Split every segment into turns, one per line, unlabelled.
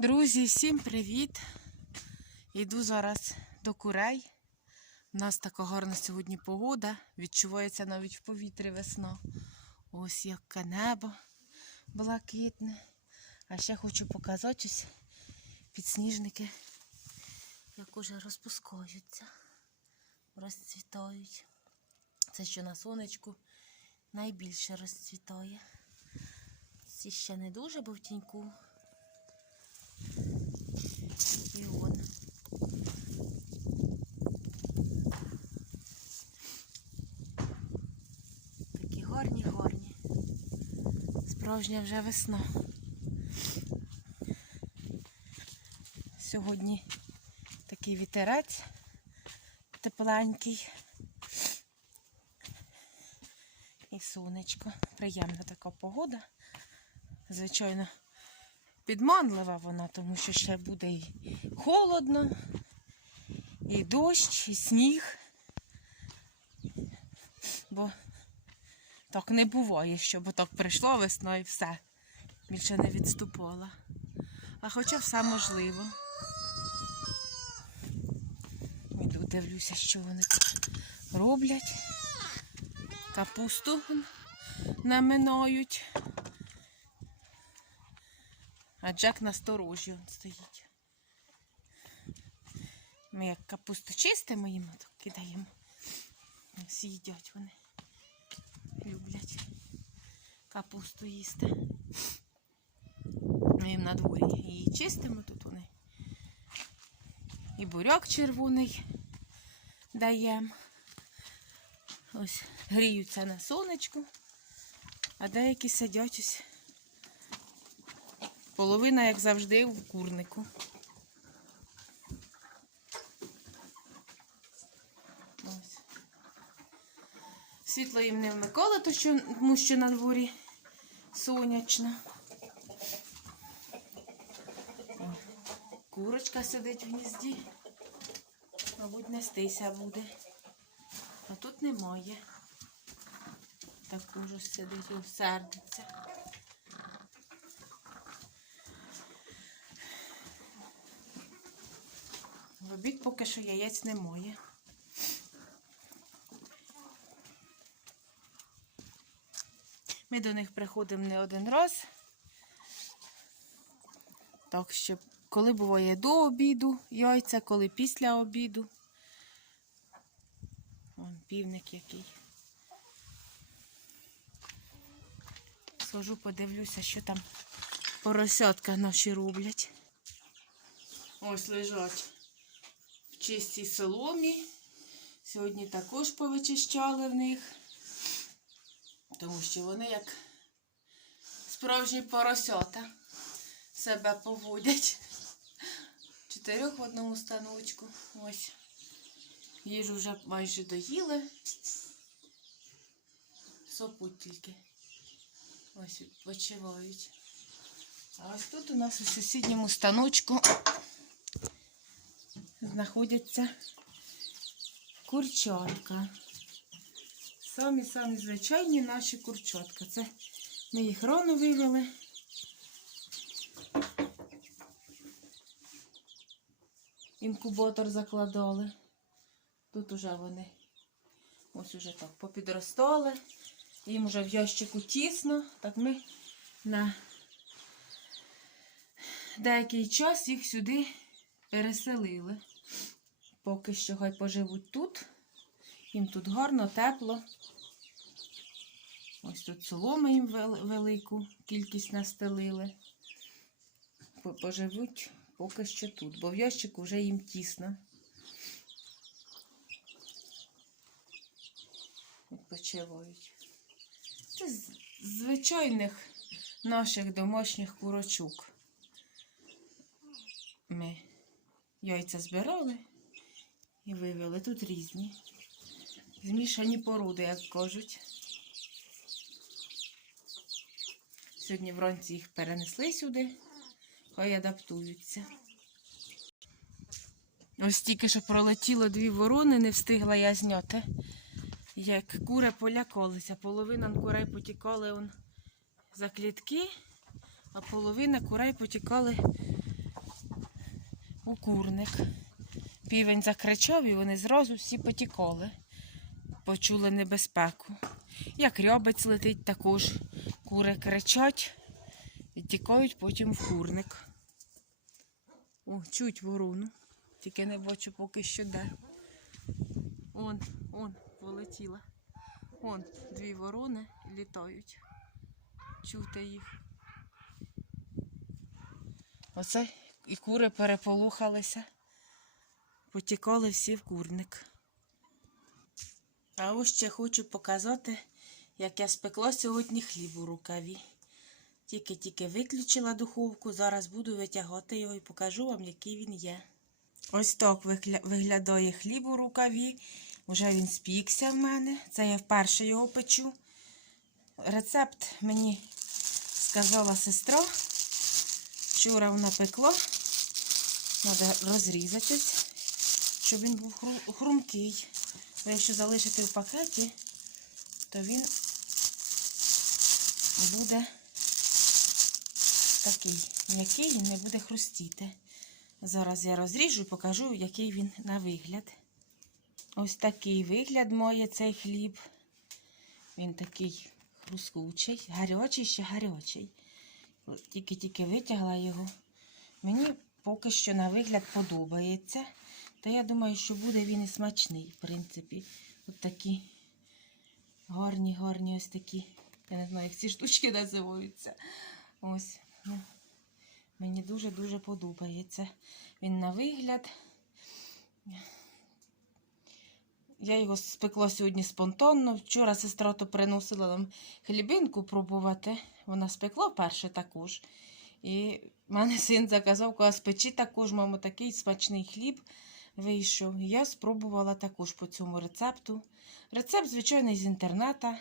Друзі, всім привіт! Йду зараз до курей. У нас така гарна сьогодні погода. Відчувається навіть в повітрі весна. Ось яке небо блакитне. А ще хочу показати ось підсніжники, як уже розпускаються, розцвітають. Це що на сонечку найбільше розцвітає. Ці ще не дуже, бо. І он. Такі гарні, гарні. Справжня вже весна. Сьогодні такий вітерець тепленький. І сонечко. Приємна така погода. Звичайно, підманлива вона, тому що ще буде і холодно, і дощ, і сніг. Бо так не буває, щоб так прийшла весна і все. Більше не відступала. А хоча все можливо. Іду дивлюся, що вони роблять. Капусту наминають. А Джек на сторожі он стоїть. Ми як капусту чистимо їм, то кидаємо. Всі їдять вони. Люблять капусту їсти. Ми їм на дворі її чистимо тут вони. І буряк червоний даємо. Ось гріються на сонечку, а деякі сидять ось. Половина, як завжди, в курнику. Ось. Світло їм не вмикали, тому що на дворі сонячно. Курочка сидить в гнізді. Мабуть, нестися буде. А тут немає. Також ось сидить, сердиться. В обід поки що яєць немає. Ми до них приходимо не один раз. Так що, коли буває до обіду яйця, коли після обіду. Вон півник який. Схожу, подивлюся, що там поросятка наші роблять. Ось лежать чистій соломі. Сьогодні також повичищали в них, тому що вони як справжні поросята себе поводять. Чотирьох в одному станочку. Ось. Їжу вже майже доїли. Сопуть тільки. Ось відпочивають. А ось тут у нас у сусідньому станочку знаходяться курчатка. Самі-самі звичайні наші курчатка. Це ми їх рано вивели. Інкубатор закладали. Тут уже вони ось уже так попідростали. Їм вже в ящику тісно. Так ми на деякий час їх сюди переселили. Поки що хай поживуть тут. Їм тут гарно, тепло. Ось тут соломи їм велику кількість настелили. Поживуть поки що тут, бо в ящику вже їм тісно. Відпочивають. Це з звичайних наших домашніх курочок. Ми яйця збирали і вивели. Тут різні. Змішані породи, як кажуть. Сьогодні вранці їх перенесли сюди, хай адаптуються. Ось тільки що пролетіло дві ворони, не встигла я зняти. Як кури полякалися. Половина курей потікали он за клітки, а половина курей потікали у курник. Півень закричав і вони зразу всі потікали. Почули небезпеку. Як рьобець летить також. Кури кричать і тікають потім в курник. О, чуть ворону. Тільки не бачу поки що де. Он, он, полетіла. Он, дві ворони літають. Чути їх. Оце і кури переполухалися. Потікали всі в курник. А ось ще хочу показати, як я спекла сьогодні хліб у рукаві. Тільки-тільки виключила духовку, зараз буду витягати його і покажу вам, який він є. Ось так виглядає хліб у рукаві. Уже він спікся в мене. Це я вперше його печу. Рецепт мені сказала сестра. Вчора вона пекла. Треба розрізати, ось, щоб він був хрумкий. Бо якщо залишити в пакеті, то він буде такий м'який і не буде хрустіти. Зараз я розріжу і покажу, який він на вигляд. Ось такий вигляд має цей хліб. Він такий хрускучий, гарячий ще гарячий. Тільки-тільки витягла його. Мені поки що на вигляд подобається. Та я думаю, що буде він і смачний, в принципі. От такі гарні, гарні ось такі. Я не знаю, як ці штучки називаються. Ось. Ну, мені дуже-дуже подобається. Він на вигляд. Я його спекла сьогодні спонтанно. Вчора сестра то приносила нам хлібинку пробувати. Вона спекла вперше також. І в мене син заказав, каже, спечи також, мамо, такий смачний хліб вийшов. Я спробувала також по цьому рецепту. Рецепт, звичайно, з інтернета.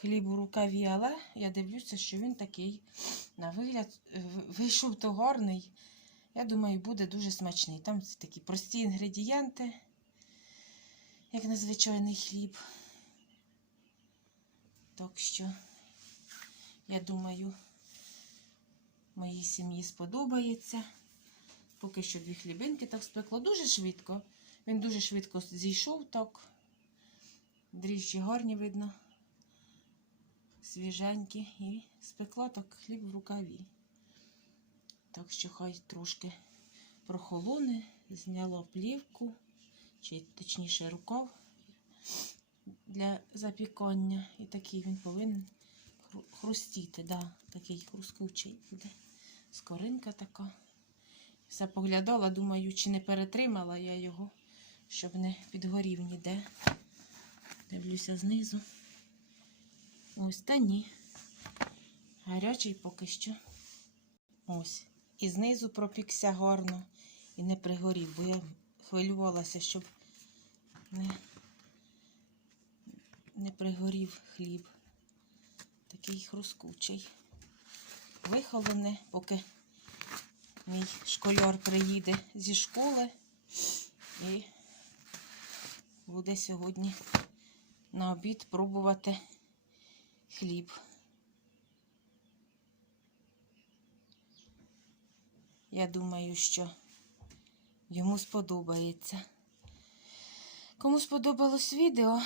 Хліб у рукаві, але я дивлюся, що він такий на вигляд е, вийшов то гарний. Я думаю, буде дуже смачний. Там такі прості інгредієнти, як на звичайний хліб. Так що, я думаю, моїй сім'ї сподобається. Поки що дві хлібинки так спекло. Дуже швидко. Він дуже швидко зійшов так. Дріжджі гарні видно. Свіженькі. І спекла так хліб в рукаві. Так що хай трошки прохолоне, зняла плівку, чи точніше рукав для запікання. І такий він повинен хрустіти. Да, такий хрускучий буде. Скоринка така. Все поглядала, думаю, чи не перетримала я його, щоб не підгорів ніде. Дивлюся знизу. Ось та ні. Гарячий поки що. Ось. І знизу пропікся гарно і не пригорів, бо я хвилювалася, щоб не, не пригорів хліб. Такий хрускучий. Вихолоне, поки мій школяр приїде зі школи і буде сьогодні на обід пробувати хліб. Я думаю, що йому сподобається. Кому сподобалось відео,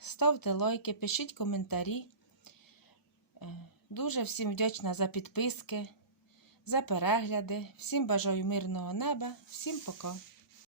ставте лайки, пишіть коментарі. Е, Дуже всім вдячна за підписки, за перегляди. Всім бажаю мирного неба. Всім пока.